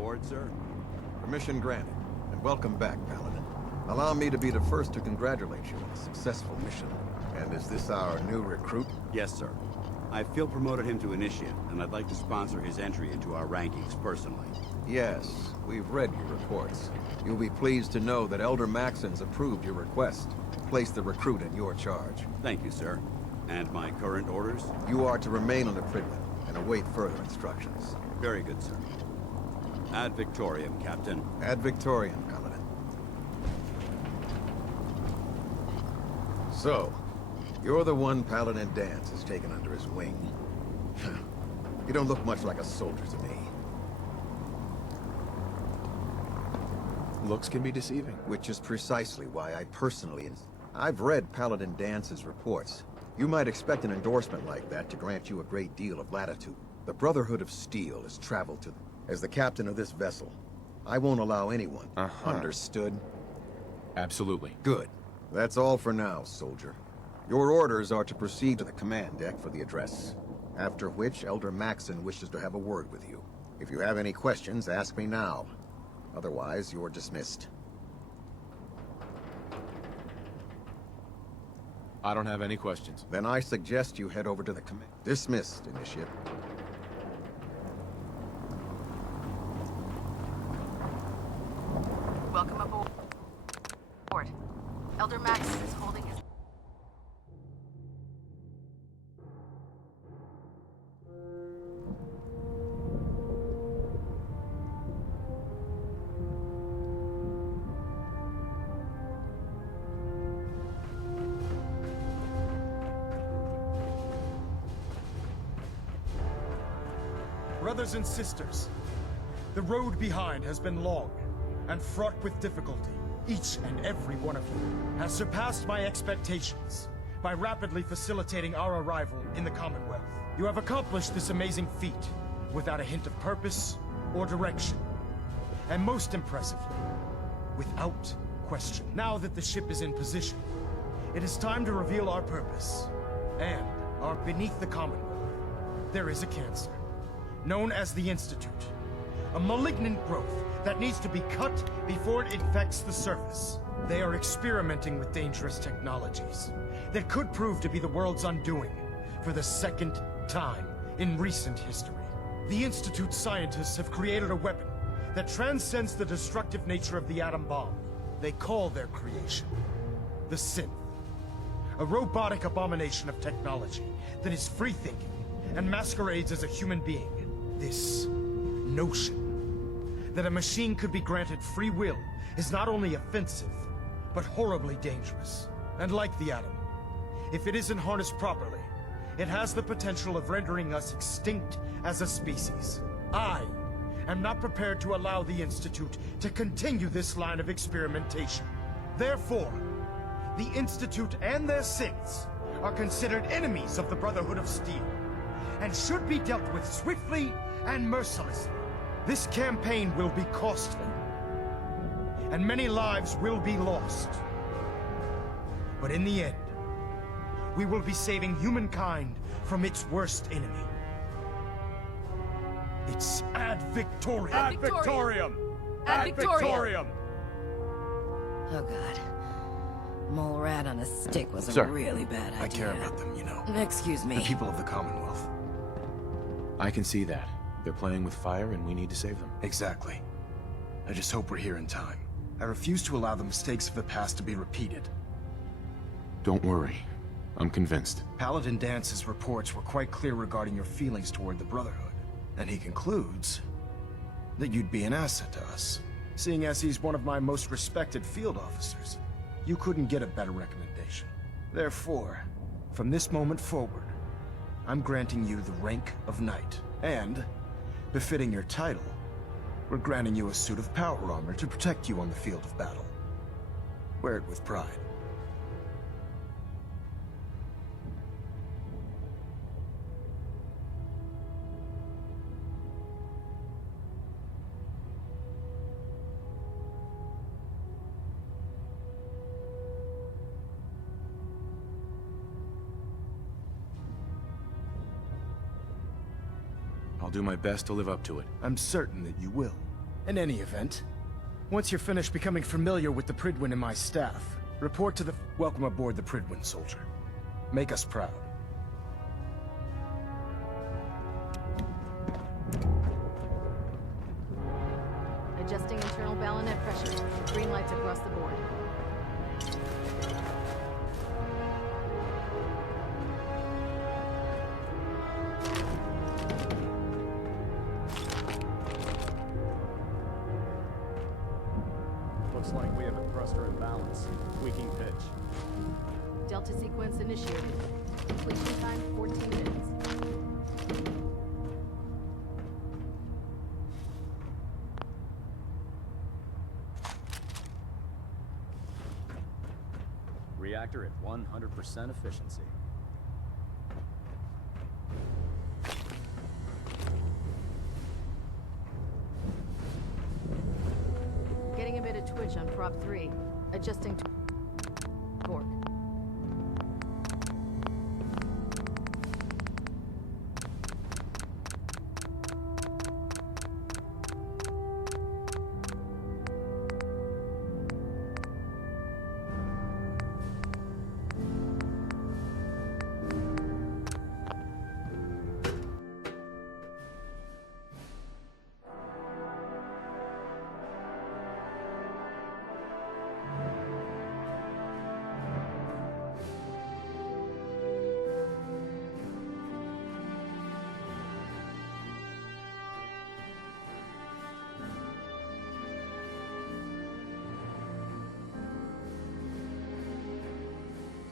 aboard, sir? Permission granted, and welcome back, Paladin. Allow me to be the first to congratulate you on a successful mission. And is this our new recruit? Yes, sir. I field promoted him to Initiate, and I'd like to sponsor his entry into our rankings personally. Yes, we've read your reports. You'll be pleased to know that Elder Maxon's approved your request to place the recruit in your charge. Thank you, sir. And my current orders? You are to remain on the Pridwen and await further instructions. Very good, sir. Ad Victoriam, Captain. Ad Victoriam, Paladin. So, you're the one Paladin Danse has taken under his wing. You don't look much like a soldier to me. Looks can be deceiving. Which is precisely why I personally... I've read Paladin Dance's reports. You might expect an endorsement like that to grant you a great deal of latitude. The Brotherhood of Steel has traveled to... As the captain of this vessel, I won't allow anyone. Understood? Absolutely. Good. That's all for now, soldier. Your orders are to proceed to the command deck for the address. After which, Elder Maxon wishes to have a word with you. If you have any questions, ask me now. Otherwise, you're dismissed. I don't have any questions. Then I suggest you head over to the command. Dismissed, Initiate. Welcome aboard. Elder Maxon is holding his... Brothers and sisters, the road behind has been long and fraught with difficulty. Each and every one of you has surpassed my expectations by rapidly facilitating our arrival in the Commonwealth. You have accomplished this amazing feat without a hint of purpose or direction. And most impressively, without question. Now that the ship is in position, it is time to reveal our purpose. And our beneath the Commonwealth, there is a cancer, known as the Institute. A malignant growth that needs to be cut before it infects the surface. They are experimenting with dangerous technologies that could prove to be the world's undoing for the second time in recent history. The Institute scientists have created a weapon that transcends the destructive nature of the atom bomb. They call their creation the Synth. A robotic abomination of technology that is free-thinking and masquerades as a human being. This notion that a machine could be granted free will is not only offensive, but horribly dangerous. And like the atom, if it isn't harnessed properly, it has the potential of rendering us extinct as a species. I am not prepared to allow the Institute to continue this line of experimentation. Therefore, the Institute and their synths are considered enemies of the Brotherhood of Steel, and should be dealt with swiftly and mercilessly. This campaign will be costly, and many lives will be lost. But in the end, we will be saving humankind from its worst enemy. It's Ad Victoriam! Ad Victoriam! Ad Victoriam! Oh god. Mole rat on a stick was a really bad idea. I care about them, you know. Excuse me. The people of the Commonwealth. I can see that. They're playing with fire and we need to save them. Exactly. I just hope we're here in time. I refuse to allow the mistakes of the past to be repeated. Don't worry. I'm convinced. Paladin Dance's reports were quite clear regarding your feelings toward the Brotherhood. And he concludes that you'd be an asset to us. Seeing as he's one of my most respected field officers, you couldn't get a better recommendation. Therefore, from this moment forward, I'm granting you the rank of Knight. And, befitting your title, we're granting you a suit of power armor to protect you on the field of battle. Wear it with pride. I'll do my best to live up to it. I'm certain that you will. In any event, once you're finished becoming familiar with the Pridwin and my staff, report to the... Welcome aboard the Pridwin, soldier. Make us proud. Adjusting internal bayonet pressure. Green lights across the board. Looks like we have a thruster imbalance. Tweaking pitch. Delta sequence initiated. Completion time 14 minutes. Reactor at 100% efficiency. Getting a bit of twitch on prop 3. Adjusting torque.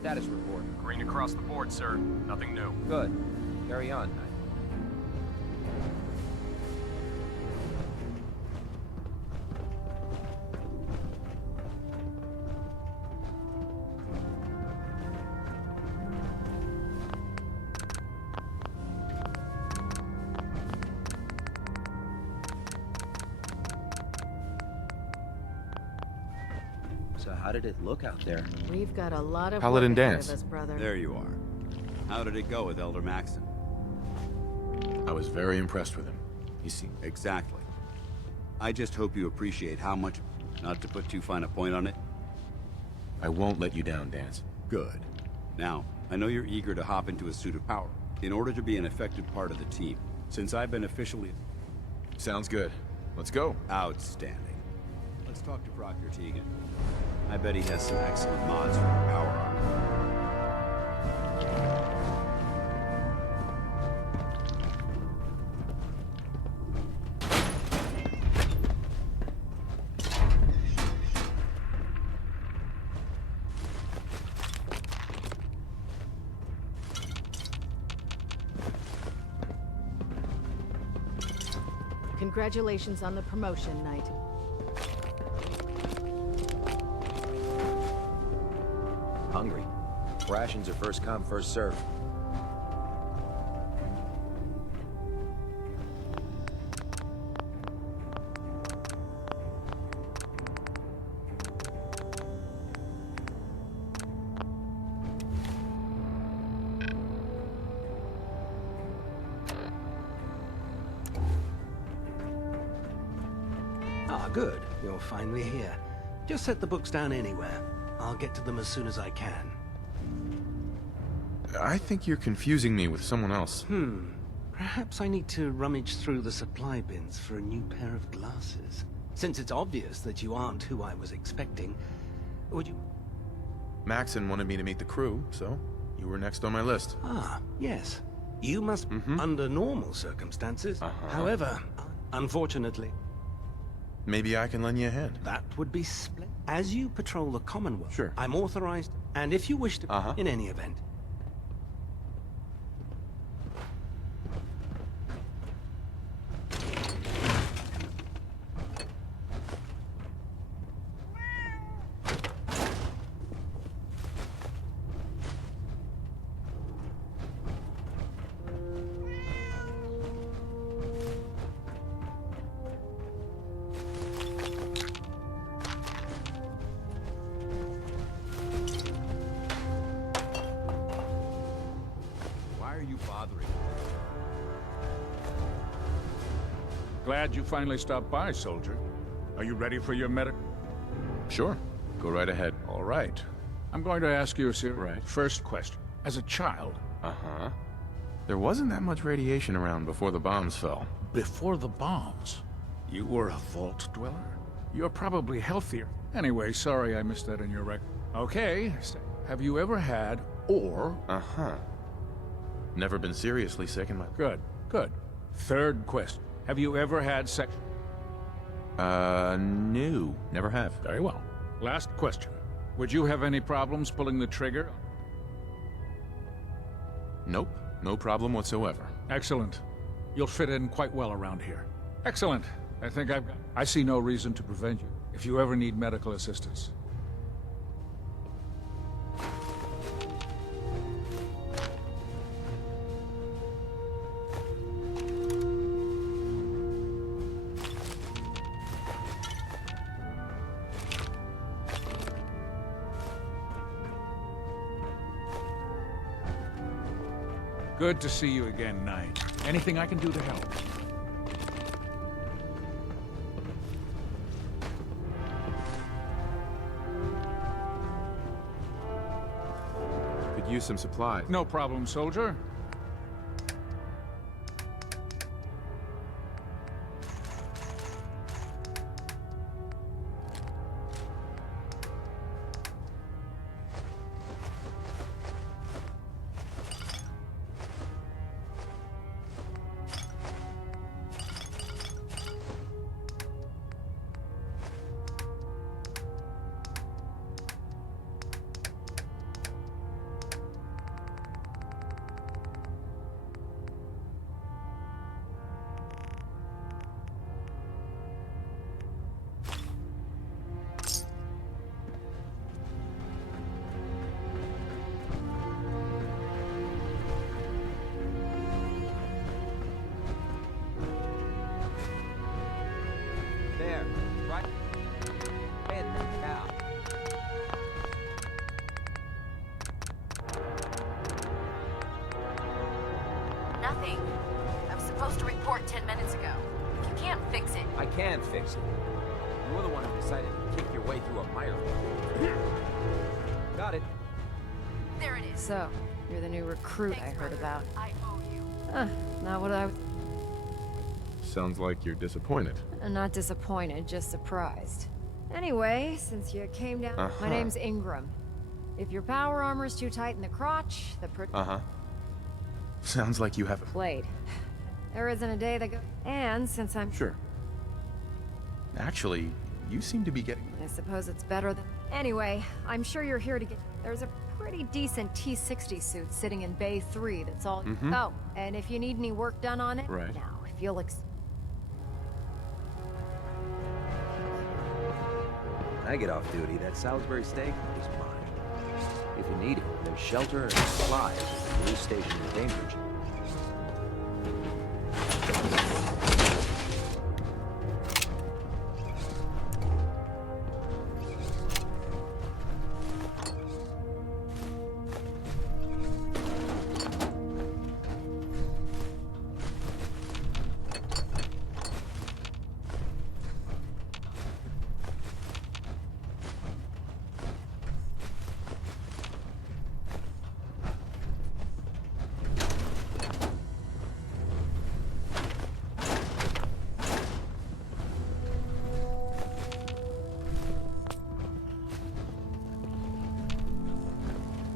Status report. Green across the board, sir. Nothing new. Good. Carry on, Knight. So how did it look out there? We've got a lot of Paladin work ahead dance. of us, brother. There you are. How did it go with Elder Maxon? I was very impressed with him. He seemed... Exactly. I just hope you appreciate how much... Not to put too fine a point on it. I won't let you down, Dance. Good. Now, I know you're eager to hop into a suit of power in order to be an effective part of the team. Since I've been officially... Sounds good. Let's go. Outstanding. Let's talk to Proctor Teagan. I bet he has some excellent mods for your power armor. Congratulations on the promotion, Knight. Hungry. Rations are first come, first serve. Ah, good. You're finally here. Just set the books down anywhere. I'll get to them as soon as I can. I think you're confusing me with someone else. Perhaps I need to rummage through the supply bins for a new pair of glasses. Since it's obvious that you aren't who I was expecting, would you... Maxon wanted me to meet the crew, so you were next on my list. Ah, yes. You must... under normal circumstances. However, unfortunately... Maybe I can lend you a hand. That would be split. As you patrol the Commonwealth, Sure. I'm authorized, and if you wish to, in any event. Glad you finally stopped by, soldier. Are you ready for your medic? Sure. Go right ahead. All right. I'm going to ask you a Right. first question. As a child, Uh-huh. There wasn't that much radiation around before the bombs fell. before the bombs, you were a vault dweller? You're probably healthier. Anyway, sorry I missed that in your record. Okay, have you ever had, or... Uh-huh. Never been seriously sick in my... Good, good. Third question. Have you ever had sex? No. Never have. Very well. Last question. Would you have any problems pulling the trigger? Nope. No problem whatsoever. Excellent. You'll fit in quite well around here. Excellent. I think I see no reason to prevent you if you ever need medical assistance. Good to see you again, Knight. Anything I can do to help? Could use some supplies. No problem, soldier. There, right? And now. Nothing. I was supposed to report 10 minutes ago. If you can't fix it. I can fix it. You're the one who decided to kick your way through a mire. Got it. There it is. So, you're the new recruit I heard about. I owe you. Not what I was... Sounds like you're disappointed. Not disappointed, just surprised. Anyway, since you came down... My name's Ingram. If your power armor's too tight in the crotch, the... Uh-huh. Sounds like you have a... Played. There isn't a day that goes... And since I'm... Sure. Actually, you seem to be getting... I suppose it's better than... Anyway, I'm sure you're here to get... There's a pretty decent T-60 suit sitting in Bay 3 that's all... Oh, and if you need any work done on it... Right. Now, if you'll... When I get off duty, that Salisbury steak is mine. If you need it, there's shelter and supplies at the police station in Cambridge.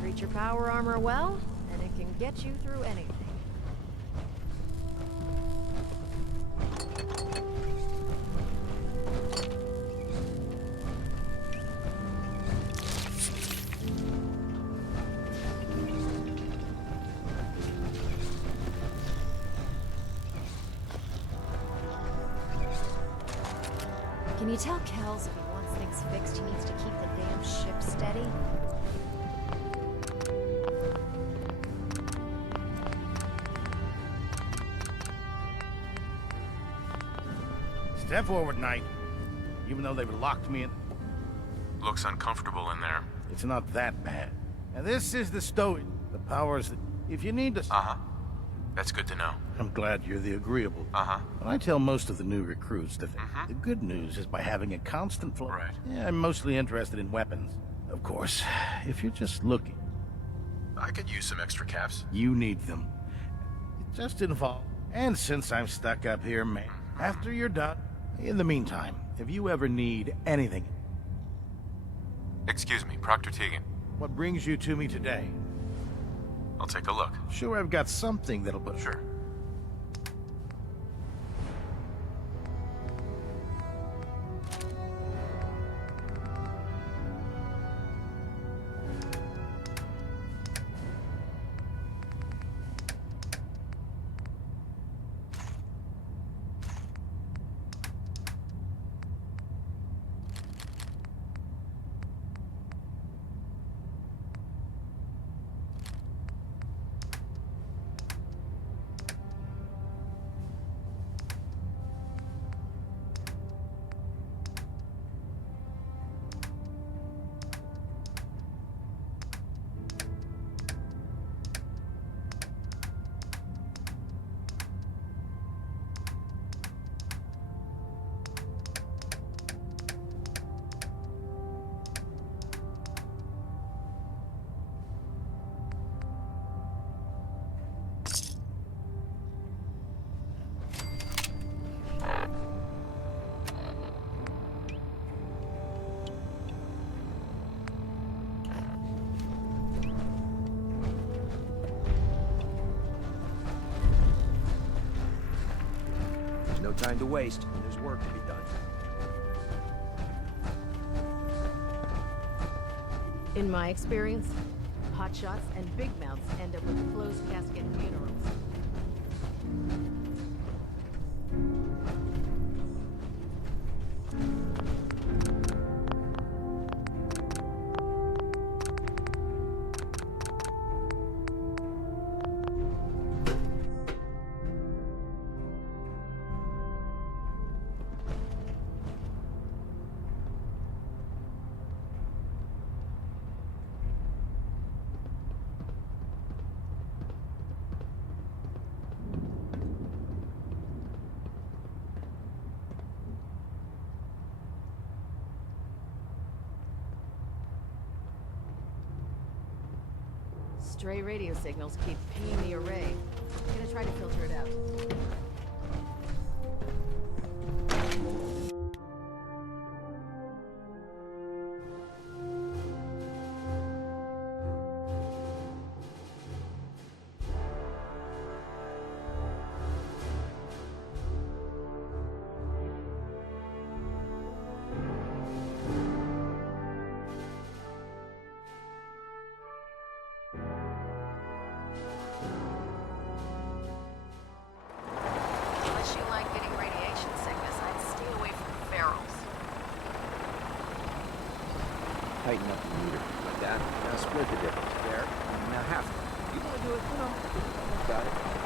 Treat your power armor well, and it can get you through anything. Can you tell Kells if he wants things fixed, he needs to keep the damn ship steady? Step forward, Knight. Even though they've locked me in... Looks uncomfortable in there. It's not that bad. And this is the stowage. The powers that... If you need to... That's good to know. I'm glad you're the agreeable. Uh-huh. When I tell most of the new recruits that the good news is by having a constant flow. Right. Yeah, I'm mostly interested in weapons. Of course, if you're just looking, I could use some extra caps. you need them. It just involves. And since I'm stuck up here, man, after you're done, in the meantime, if you ever need anything, Excuse me, Proctor Teagan. what brings you to me today? I'll take a look. Sure, I've got something that'll put. Sure. No time to waste when there's work to be done. In my experience, hotshots and big mouths end up with closed casket funerals. Stray radio signals keep pinging the array. I'm gonna try to filter it out. Unless you like getting radiation sickness, I'd stay away from ferals. Tighten up the meter. Like that. Now split the difference. There. Now half. You want to do it? Got it.